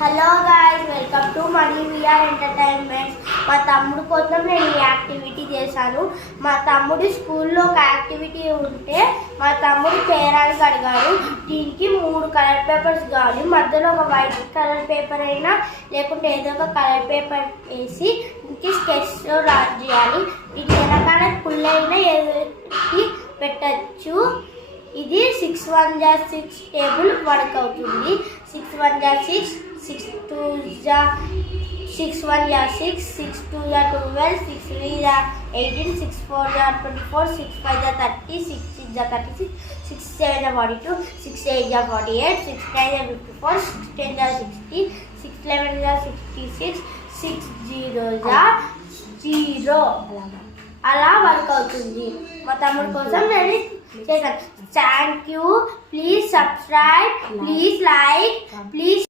Hello guys, welcome to money VR entertainment. మా తమ్ముడు కోసం నేను ఈ యాక్టివిటీ చేశాను. మా తమ్ముడి స్కూల్లో ఒక యాక్టివిటీ ఉంటే మా తమ్ముడు చేయడానికి అడిగాడు. దీనికి 3 కలర్ పేపర్స్ కావాలి. మధ్యలో ఒక వైట్ కలర్ పేపర్ అయినా లేకుంటే ఏదో ఒక కలర్ పేపర్ వేసి ఇంకే స్కెచ్తో డ్రా చేయాలి. ఇది వెనకాల పుల్లైనా ఏదో పెట్టచ్చు. ఇది 6 1 జా 6 టేబుల్ వర్క్ అవుతుంది. 6 1 జా 6, 6 2 జా 6 1 జా 6, 6 2 జా 12, 6 3 జా 18, 6 4 జా 24, 6 5 జా 30, 6 6 జా 36, 6 7 జా 42, 6 8 జా 48, 6 9 జా 54, 6 10 జా 60, 6 11 జా 66, 6 0 జా 0 అలా వర్క్ అవుతుంది. మా తమ్ముడి కోసం నేను చేశాను. Thank you. Please subscribe, please like, please